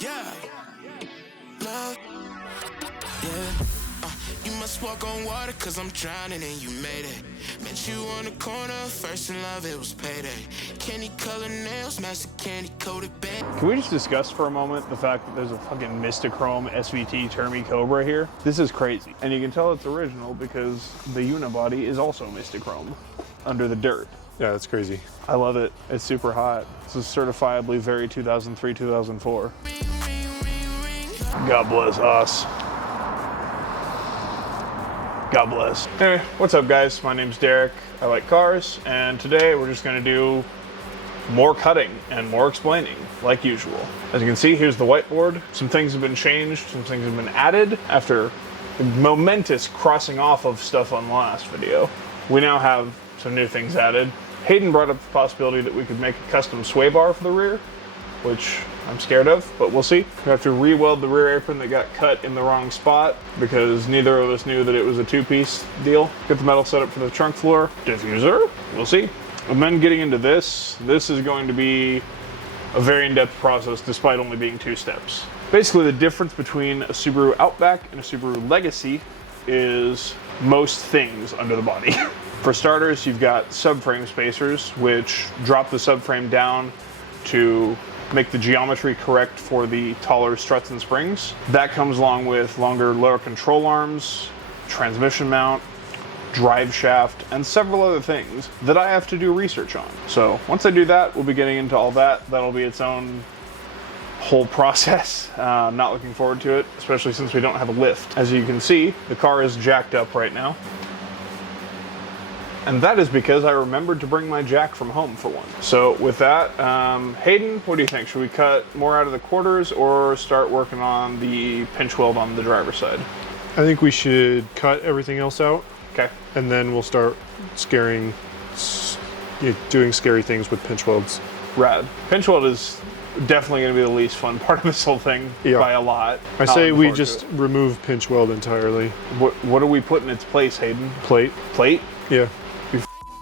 Yeah, love, yeah. You must walk on water, cause I'm drowning and you made it. Met you on the corner, first in love, it was payday. Candy colored nails, master candy coated band. Can we just discuss for a moment the fact that there's a fucking Mistachrome SVT Termi Cobra here? This is crazy. And you can tell it's original because the unibody is also Mistachrome under the dirt. Yeah, that's crazy. I love it. It's super hot. This is certifiably very 2003, 2004. God bless us. God bless. Anyway, what's up guys? My name's Derek. I like cars, and today we're just gonna do more cutting and more explaining, like usual. As you can see, here's the whiteboard. Some things have been changed, some things have been added after a momentous crossing off of stuff on the last video. We now have some new things added. Hayden brought up the possibility that we could make a custom sway bar for the rear, which I'm scared of, but we'll see. We have to re-weld the rear apron that got cut in the wrong spot because neither of us knew that it was a two-piece deal. Get the metal set up for the trunk floor. Diffuser, we'll see. And then getting into this is going to be a very in-depth process despite only being 2 steps. Basically, the difference between a Subaru Outback and a Subaru Legacy is most things under the body. For starters, you've got subframe spacers, which drop the subframe down to make the geometry correct for the taller struts and springs. That comes along with longer lower control arms, transmission mount, drive shaft, and several other things that I have to do research on. So once I do that, we'll be getting into all that. That'll be its own whole process. Not looking forward to it, especially since we don't have a lift. As you can see, the car is jacked up right now. And that is because I remembered to bring my jack from home for one. So with that, Hayden, what do you think? Should we cut more out of the quarters or start working on the pinch weld on the driver's side? I think we should cut everything else out. Okay. And then we'll start doing scary things with pinch welds. Rad. Pinch weld is definitely going to be the least fun part of this whole thing by a lot. I say we just remove pinch weld entirely. What do we put in its place, Hayden? Plate. Plate? Yeah.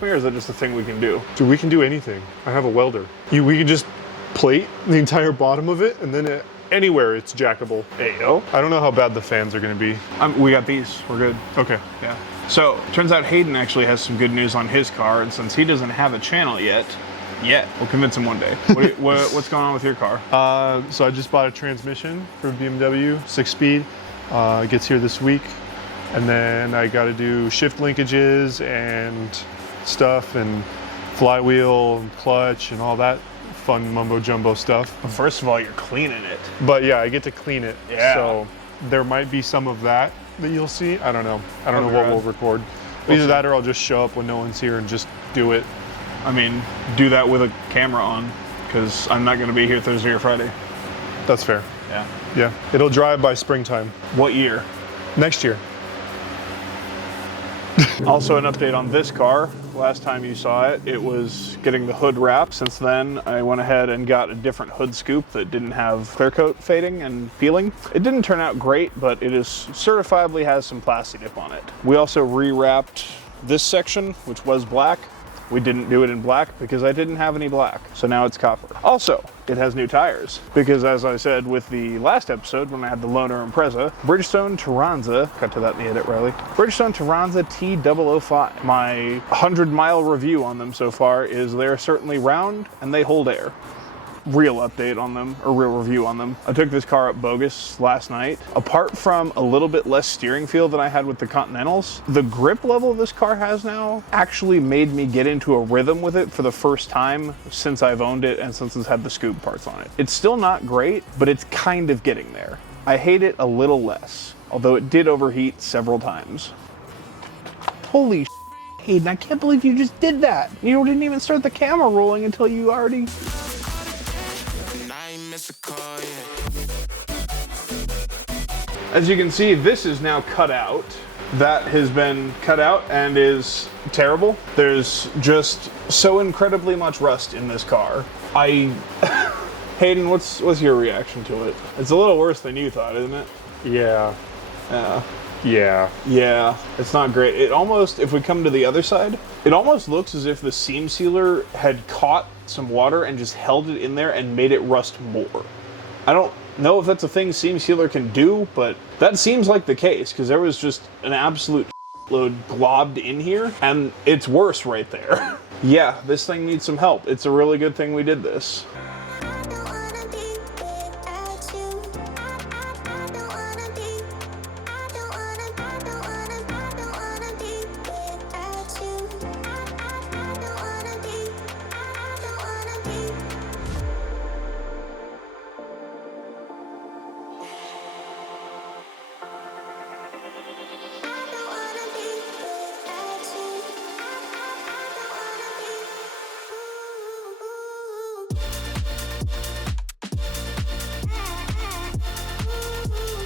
Or is that just a thing we can do? Dude, we can do anything. I have a welder. We can just plate the entire bottom of it, and then anywhere it's jackable. Ayo. I don't know how bad the fans are going to be. We got these. We're good. Okay. Yeah. So, turns out Hayden actually has some good news on his car, and since he doesn't have a channel yet, we'll convince him one day. What's going on with your car? So I just bought a transmission for BMW, 6-speed. It gets here this week. And then I got to do shift linkages and stuff and flywheel and clutch and all that fun mumbo jumbo stuff. First of all, you're cleaning it. But yeah, I get to clean it. Yeah. So there might be some of that you'll see. I don't know. I don't know what we'll record. Either that or I'll just show up when no one's here and just do it. I mean, do that with a camera on, because I'm not going to be here Thursday or Friday. That's fair. Yeah. Yeah. It'll drive by springtime. What year? Next year. Also an update on this car. Last time you saw it, it was getting the hood wrapped. Since then, I went ahead and got a different hood scoop that didn't have clear coat fading and peeling. It didn't turn out great, but it is certifiably has some plasti dip on it. We also re-wrapped this section, which was black. We didn't do it in black because I didn't have any black, so now it's copper. Also, it has new tires because, as I said with the last episode when I had the Loner Impreza, Bridgestone Turanza, cut to that in the edit, Riley, Bridgestone Turanza T005. My 100-mile review on them so far is they're certainly round and they hold air. Real update on them, or real review on them. I took this car up bogus last night. Apart from a little bit less steering feel than I had with the Continentals, the grip level this car has now actually made me get into a rhythm with it for the first time since I've owned it and since it's had the scoop parts on it. It's still not great, but it's kind of getting there. I hate it a little less, although it did overheat several times. Holy Hayden, I can't believe you just did that. You didn't even start the camera rolling until you already... As you can see, this is now cut out. That has been cut out and is terrible. There's just so incredibly much rust in this car. Hayden, what's your reaction to it? It's a little worse than you thought, isn't it? Yeah. Yeah. Yeah, it's not great. It almost, if we come to the other side, it almost looks as if the seam sealer had caught some water and just held it in there and made it rust more. I don't know if that's a thing seam sealer can do, but that seems like the case, because there was just an absolute load globbed in here, and it's worse right there. Yeah, this thing needs some help. It's a really good thing we did this.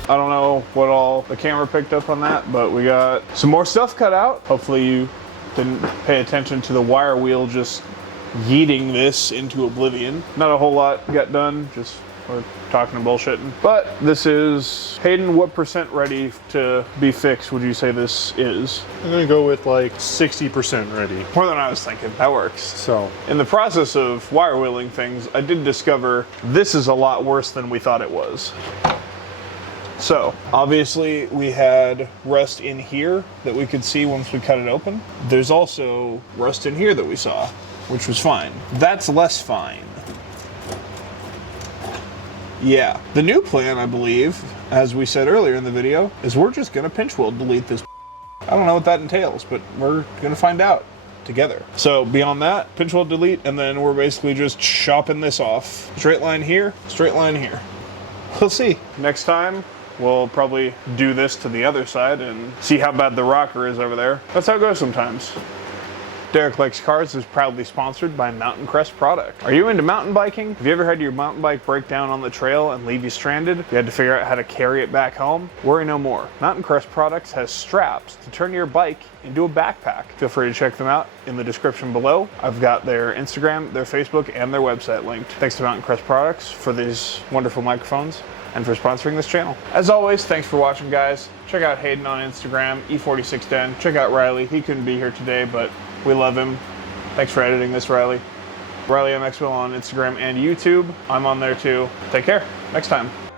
I don't know what all the camera picked up on that, but we got some more stuff cut out. Hopefully you didn't pay attention to the wire wheel just yeeting this into oblivion. Not a whole lot got done, just we're talking and bullshitting. But this is, Hayden, what percent ready to be fixed would you say this is? I'm gonna go with like 60% ready. More than I was thinking, that works. So, In the process of wire wheeling things, I did discover this is a lot worse than we thought it was. So, obviously we had rust in here that we could see once we cut it open. There's also rust in here that we saw, which was fine. That's less fine. Yeah. The new plan, I believe, as we said earlier in the video, is we're just gonna pinch weld delete this. I don't know what that entails, but we're gonna find out together. So beyond that, pinch weld delete, and then we're basically just chopping this off. Straight line here, straight line here. We'll see. Next time, we'll probably do this to the other side and see how bad the rocker is over there. That's how it goes sometimes. Derek Likes Cars is proudly sponsored by Mountain Crest Product. Are you into mountain biking? Have you ever had your mountain bike break down on the trail and leave you stranded? You had to figure out how to carry it back home? Worry no more. Mountain Crest Products has straps to turn your bike into a backpack. Feel free to check them out in the description below. I've got their Instagram, their Facebook, and their website linked. Thanks to Mountain Crest Products for these wonderful microphones and for sponsoring this channel. As always, thanks for watching, guys. Check out Hayden on Instagram, E46Den. Check out Riley. He couldn't be here today, but we love him. Thanks for editing this, Riley. Riley MXWill on Instagram and YouTube. I'm on there too. Take care. Next time.